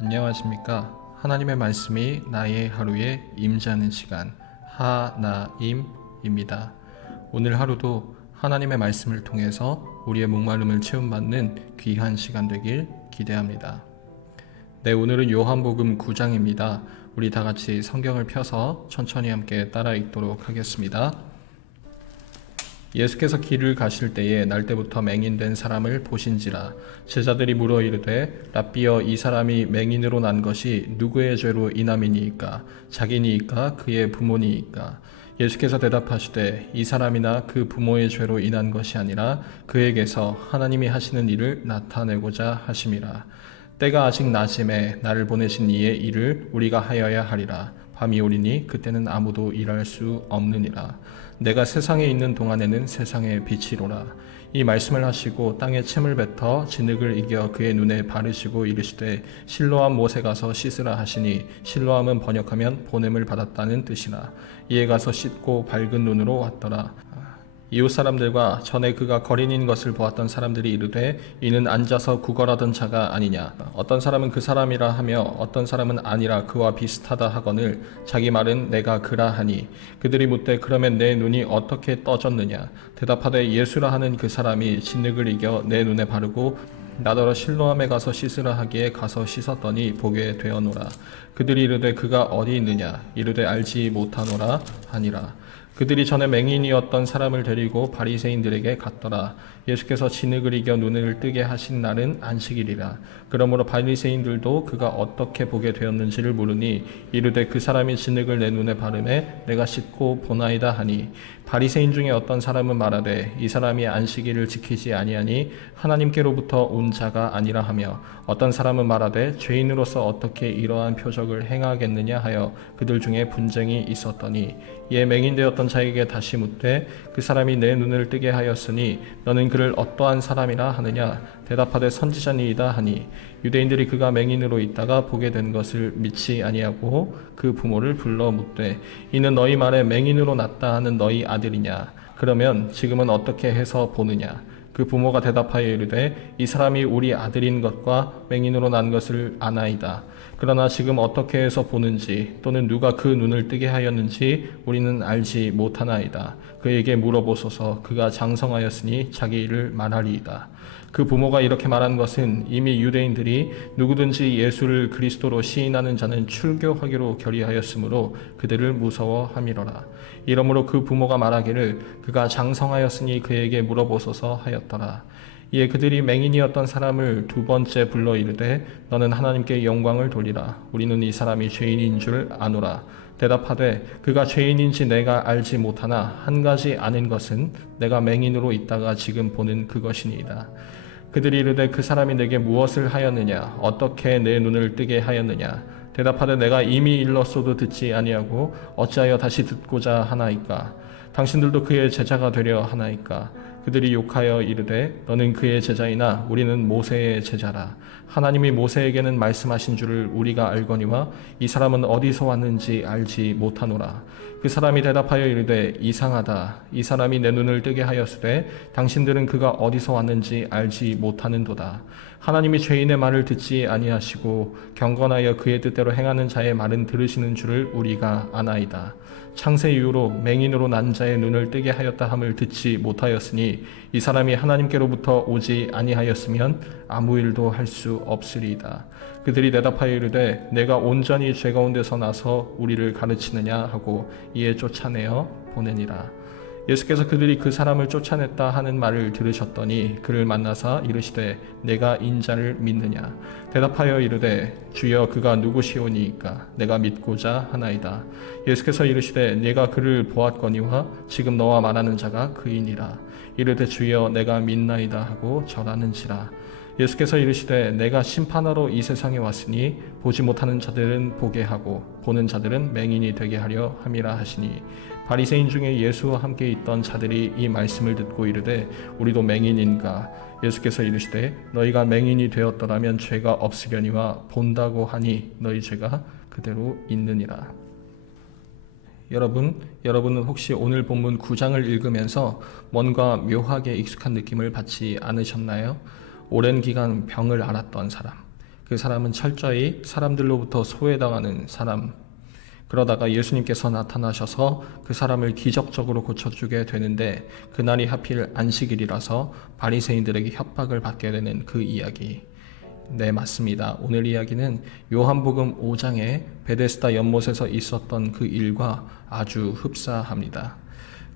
안녕하십니까. 하나님의 말씀이 나의 하루에 임재하는 시간 하나임입니다. 오늘 하루도 하나님의 말씀을 통해서 우리의 목마름을 채움받는 귀한 시간 되길 기대합니다. 네, 오늘은 요한복음 9장입니다. 우리 다 같이 성경을 펴서 천천히 함께 따라 읽도록 하겠습니다. 예수께서 길을 가실 때에 날때부터 맹인된 사람을 보신지라. 제자들이 물어 이르되 랍비여, 이 사람이 맹인으로 난 것이 누구의 죄로 인함이니이까? 자기니이까 그의 부모니이까? 예수께서 대답하시되 이 사람이나 그 부모의 죄로 인한 것이 아니라 그에게서 하나님이 하시는 일을 나타내고자 하심이라. 때가 아직 낮음에 나를 보내신 이의 일을 우리가 하여야 하리라. 밤이 오리니 그때는 아무도 일할 수 없느니라. 내가 세상에 있는 동안에는 세상의 빛이로라. 이 말씀을 하시고 땅에 침을 뱉어 진흙을 이겨 그의 눈에 바르시고 이르시되 실로암 못에 가서 씻으라 하시니, 실로암은 번역하면 보냄을 받았다는 뜻이라. 이에 가서 씻고 밝은 눈으로 왔더라. 이웃 사람들과 전에 그가 거린인 것을 보았던 사람들이 이르되 이는 앉아서 구걸하던 자가 아니냐. 어떤 사람은 그 사람이라 하며 어떤 사람은 아니라 그와 비슷하다 하거늘 자기 말은 내가 그라 하니, 그들이 묻되 그러면 내 눈이 어떻게 떠졌느냐. 대답하되 예수라 하는 그 사람이 진흙을 이겨 내 눈에 바르고 나더러 실로암에 가서 씻으라 하기에 가서 씻었더니 보게 되었노라. 그들이 이르되 그가 어디 있느냐. 이르되 알지 못하노라 하니라. 그들이 전에 맹인이었던 사람을 데리고 바리새인들에게 갔더라. 예수께서 진흙을 이겨 눈을 뜨게 하신 날은 안식일이라. 그러므로 바리새인들도 그가 어떻게 보게 되었는지를 물으니 이르되 그 사람이 진흙을 내 눈에 바르매 내가 씻고 보나이다 하니, 바리새인 중에 어떤 사람은 말하되 이 사람이 안식일을 지키지 아니하니 하나님께로부터 온 자가 아니라 하며, 어떤 사람은 말하되 죄인으로서 어떻게 이러한 표적을 행하겠느냐 하여 그들 중에 분쟁이 있었더니, 이에 맹인되었던 자에게 다시 묻되 그 사람이 내 눈을 뜨게 하였으니 너는 그를 어떠한 사람이라 하느냐. 대답하되 선지자니이다 하니, 유대인들이 그가 맹인으로 있다가 보게 된 것을 믿지 아니하고 그 부모를 불러 묻되 이는 너희 말에 맹인으로 났다 하는 너희 아들이냐. 그러면 지금은 어떻게 해서 보느냐. 그 부모가 대답하여 이르되 이 사람이 우리 아들인 것과 맹인으로 난 것을 아나이다. 그러나 지금 어떻게 해서 보는지 또는 누가 그 눈을 뜨게 하였는지 우리는 알지 못하나이다. 그에게 물어보소서. 그가 장성하였으니 자기 일을 말하리이다. 그 부모가 이렇게 말한 것은 이미 유대인들이 누구든지 예수를 그리스도로 시인하는 자는 출교하기로 결의하였으므로 그들을 무서워함이로라. 이러므로 그 부모가 말하기를 그가 장성하였으니 그에게 물어보소서 하였더라. 이에 그들이 맹인이었던 사람을 두 번째 불러 이르되 너는 하나님께 영광을 돌리라. 우리는 이 사람이 죄인인 줄 아노라. 대답하되 그가 죄인인지 내가 알지 못하나 한 가지 아는 것은 내가 맹인으로 있다가 지금 보는 그것이니이다. 그들이 이르되 그 사람이 내게 무엇을 하였느냐. 어떻게 내 눈을 뜨게 하였느냐. 대답하되 내가 이미 일렀소도 듣지 아니하고 어찌하여 다시 듣고자 하나이까. 당신들도 그의 제자가 되려 하나이까. 그들이 욕하여 이르되 너는 그의 제자이나 우리는 모세의 제자라. 하나님이 모세에게는 말씀하신 줄을 우리가 알거니와 이 사람은 어디서 왔는지 알지 못하노라. 그 사람이 대답하여 이르되 이상하다. 이 사람이 내 눈을 뜨게 하였으되 당신들은 그가 어디서 왔는지 알지 못하는도다. 하나님이 죄인의 말을 듣지 아니하시고 경건하여 그의 뜻대로 행하는 자의 말은 들으시는 줄을 우리가 아나이다. 창세 이후로 맹인으로 난 자의 눈을 뜨게 하였다 함을 듣지 못하였으니 이 사람이 하나님께로부터 오지 아니하였으면 아무 일도 할 수 없으리이다. 그들이 대답하여 이르되 내가 온전히 죄 가운데서 나서 우리를 가르치느냐 하고 이에 쫓아내어 보내니라. 예수께서 그들이 그 사람을 쫓아냈다 하는 말을 들으셨더니 그를 만나사 이르시되 내가 인자를 믿느냐. 대답하여 이르되 주여 그가 누구시오니이까. 내가 믿고자 하나이다. 예수께서 이르시되 내가 그를 보았거니와 지금 너와 말하는 자가 그이니라. 이르되 주여 내가 믿나이다 하고 절하는지라. 예수께서 이르시되 내가 심판하러 이 세상에 왔으니 보지 못하는 자들은 보게 하고 보는 자들은 맹인이 되게 하려 함이라 하시니, 바리새인 중에 예수와 함께 있던 자들이 이 말씀을 듣고 이르되 우리도 맹인인가. 예수께서 이르시되 너희가 맹인이 되었더라면 죄가 없으려니와 본다고 하니 너희 죄가 그대로 있느니라. 여러분은 혹시 오늘 본문 9장을 읽으면서 뭔가 묘하게 익숙한 느낌을 받지 않으셨나요? 오랜 기간 병을 앓았던 사람, 그 사람은 철저히 사람들로부터 소외당하는 사람. 그러다가 예수님께서 나타나셔서 그 사람을 기적적으로 고쳐주게 되는데 그날이 하필 안식일이라서 바리새인들에게 협박을 받게 되는 그 이야기. 네, 맞습니다. 오늘 이야기는 요한복음 5장에 베데스다 연못에서 있었던 그 일과 아주 흡사합니다.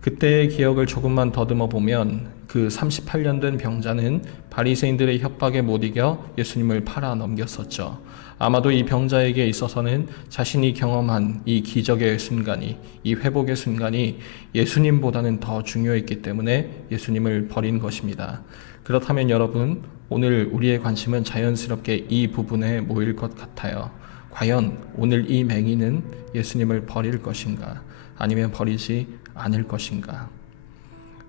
그때의 기억을 조금만 더듬어 보면 그 38년 된 병자는 바리새인들의 협박에 못 이겨 예수님을 팔아 넘겼었죠. 아마도 이 병자에게 있어서는 자신이 경험한 이 기적의 순간이, 이 회복의 순간이 예수님보다는 더 중요했기 때문에 예수님을 버린 것입니다. 그렇다면 여러분, 오늘 우리의 관심은 자연스럽게 이 부분에 모일 것 같아요. 과연 오늘 이 맹인은 예수님을 버릴 것인가? 아니면 버리지 않을 것인가?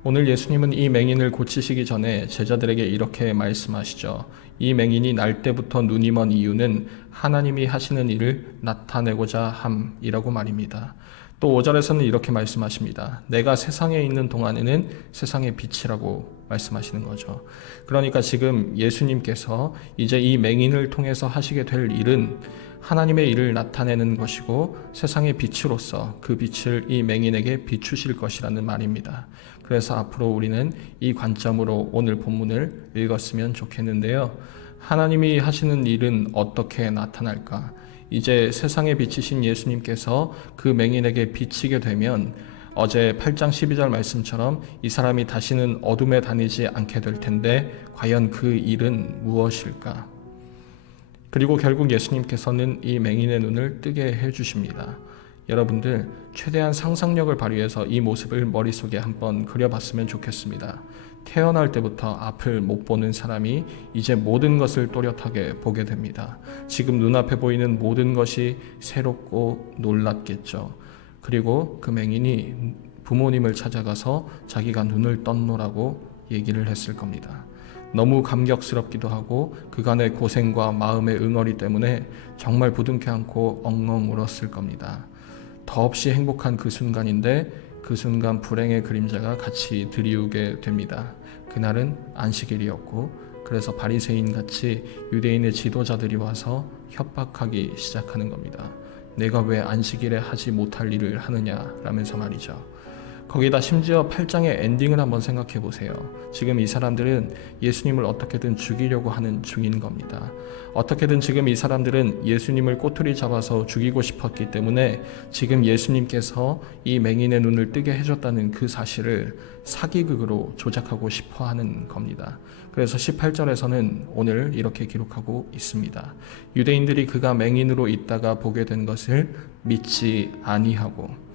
오늘 예수님은 이 맹인을 고치시기 전에 제자들에게 이렇게 말씀하시죠. 이 맹인이 날 때부터 눈이 먼 이유는 하나님이 하시는 일을 나타내고자 함이라고 말입니다. 또 5절에서는 이렇게 말씀하십니다. 내가 세상에 있는 동안에는 세상의 빛이라고 말씀하시는 거죠. 그러니까 지금 예수님께서 이제 이 맹인을 통해서 하시게 될 일은 하나님의 일을 나타내는 것이고 세상의 빛으로서 그 빛을 이 맹인에게 비추실 것이라는 말입니다. 그래서 앞으로 우리는 이 관점으로 오늘 본문을 읽었으면 좋겠는데요. 하나님이 하시는 일은 어떻게 나타날까? 이제 세상에 비치신 예수님께서 그 맹인에게 비치게 되면 어제 8장 12절 말씀처럼 이 사람이 다시는 어둠에 다니지 않게 될 텐데 과연 그 일은 무엇일까? 그리고 결국 예수님께서는 이 맹인의 눈을 뜨게 해주십니다. 여러분들 최대한 상상력을 발휘해서 이 모습을 머릿속에 한번 그려봤으면 좋겠습니다. 태어날 때부터 앞을 못 보는 사람이 이제 모든 것을 또렷하게 보게 됩니다. 지금 눈앞에 보이는 모든 것이 새롭고 놀랍겠죠. 그리고 그 맹인이 부모님을 찾아가서 자기가 눈을 떴노라고 얘기를 했을 겁니다. 너무 감격스럽기도 하고 그간의 고생과 마음의 응어리 때문에 정말 부둥켜 안고 엉엉 울었을 겁니다. 더없이 행복한 그 순간인데 그 순간 불행의 그림자가 같이 드리우게 됩니다. 그날은 안식일이었고 그래서 바리새인같이 유대인의 지도자들이 와서 협박하기 시작하는 겁니다. 내가 왜 안식일에 하지 못할 일을 하느냐라면서 말이죠. 거기다 심지어 8장의 엔딩을 한번 생각해 보세요. 지금 이 사람들은 예수님을 어떻게든 죽이려고 하는 중인 겁니다. 어떻게든 지금 이 사람들은 예수님을 꼬투리 잡아서 죽이고 싶었기 때문에 지금 예수님께서 이 맹인의 눈을 뜨게 해줬다는 그 사실을 사기극으로 조작하고 싶어 하는 겁니다. 그래서 18절에서는 오늘 이렇게 기록하고 있습니다. 유대인들이 그가 맹인으로 있다가 보게 된 것을 믿지 아니하고.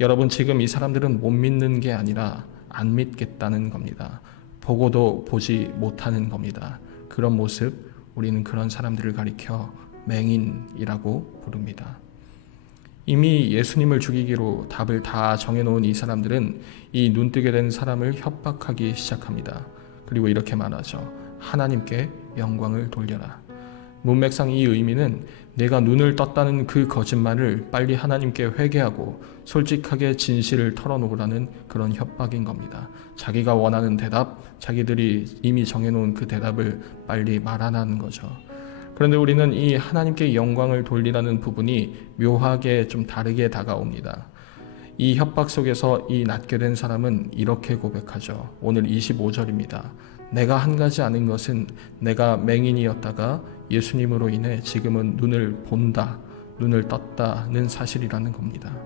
여러분, 지금 이 사람들은 못 믿는 게 아니라 안 믿겠다는 겁니다. 보고도 보지 못하는 겁니다. 그런 모습, 우리는 그런 사람들을 가리켜 맹인이라고 부릅니다. 이미 예수님을 죽이기로 답을 다 정해놓은 이 사람들은 이 눈뜨게 된 사람을 협박하기 시작합니다. 그리고 이렇게 말하죠. 하나님께 영광을 돌려라. 문맥상 이 의미는 내가 눈을 떴다는 그 거짓말을 빨리 하나님께 회개하고 솔직하게 진실을 털어놓으라는 그런 협박인 겁니다. 자기가 원하는 대답, 자기들이 이미 정해놓은 그 대답을 빨리 말하라는 거죠. 그런데 우리는 이 하나님께 영광을 돌리라는 부분이 묘하게 좀 다르게 다가옵니다. 이 협박 속에서 이 낫게 된 사람은 이렇게 고백하죠. 오늘 25절입니다. 내가 한 가지 아는 것은 내가 맹인이었다가 예수님으로 인해 지금은 눈을 본다, 눈을 떴다는 사실이라는 겁니다.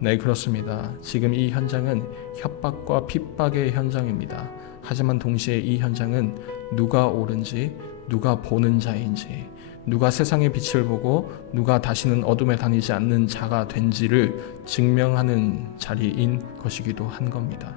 네, 그렇습니다. 지금 이 현장은 협박과 핍박의 현장입니다. 하지만 동시에 이 현장은 누가 옳은지, 누가 보는 자인지, 누가 세상의 빛을 보고 누가 다시는 어둠에 다니지 않는 자가 된지를 증명하는 자리인 것이기도 한 겁니다.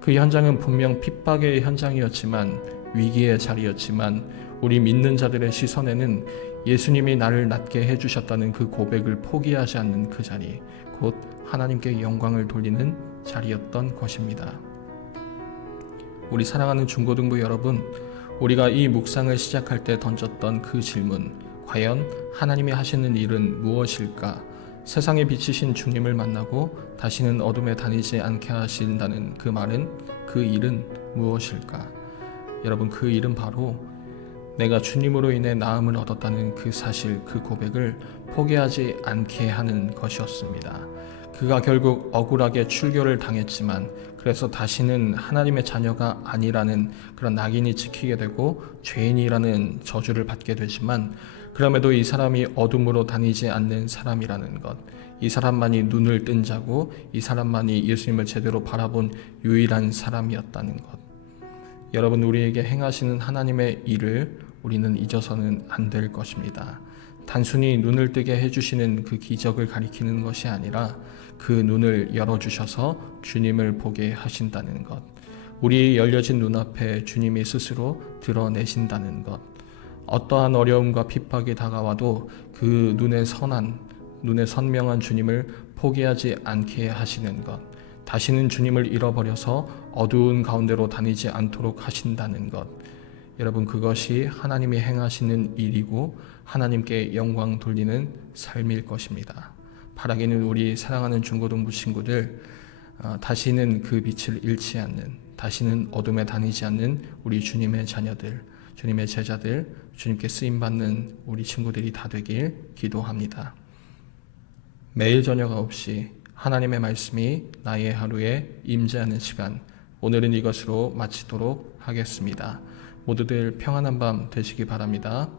그 현장은 분명 핍박의 현장이었지만, 위기의 자리였지만 우리 믿는 자들의 시선에는 예수님이 나를 낫게 해주셨다는 그 고백을 포기하지 않는 그 자리, 곧 하나님께 영광을 돌리는 자리였던 것입니다. 우리 사랑하는 중고등부 여러분, 우리가 이 묵상을 시작할 때 던졌던 그 질문, 과연 하나님이 하시는 일은 무엇일까? 세상에 비치신 주님을 만나고 다시는 어둠에 다니지 않게 하신다는 그 말은, 그 일은 무엇일까? 여러분, 그 일은 바로 내가 주님으로 인해 나음을 얻었다는 그 사실, 그 고백을 포기하지 않게 하는 것이었습니다. 그가 결국 억울하게 출교를 당했지만 그래서 다시는 하나님의 자녀가 아니라는 그런 낙인이 찍히게 되고 죄인이라는 저주를 받게 되지만 그럼에도 이 사람이 어둠으로 다니지 않는 사람이라는 것, 이 사람만이 눈을 뜬 자고 이 사람만이 예수님을 제대로 바라본 유일한 사람이었다는 것. 여러분, 우리에게 행하시는 하나님의 일을 우리는 잊어서는 안 될 것입니다. 단순히 눈을 뜨게 해주시는 그 기적을 가리키는 것이 아니라 그 눈을 열어주셔서 주님을 보게 하신다는 것, 우리 열려진 눈앞에 주님이 스스로 드러내신다는 것, 어떠한 어려움과 핍박이 다가와도 그 눈에 선명한 주님을 포기하지 않게 하시는 것, 다시는 주님을 잃어버려서 어두운 가운데로 다니지 않도록 하신다는 것, 여러분, 그것이 하나님이 행하시는 일이고 하나님께 영광 돌리는 삶일 것입니다. 바라기는 우리 사랑하는 중고등부 친구들, 다시는 그 빛을 잃지 않는, 다시는 어둠에 다니지 않는 우리 주님의 자녀들, 주님의 제자들, 주님께 쓰임받는 우리 친구들이 다 되길 기도합니다. 매일 저녁 9시 하나님의 말씀이 나의 하루에 임재하는 시간, 오늘은 이것으로 마치도록 하겠습니다. 모두들 평안한 밤 되시기 바랍니다.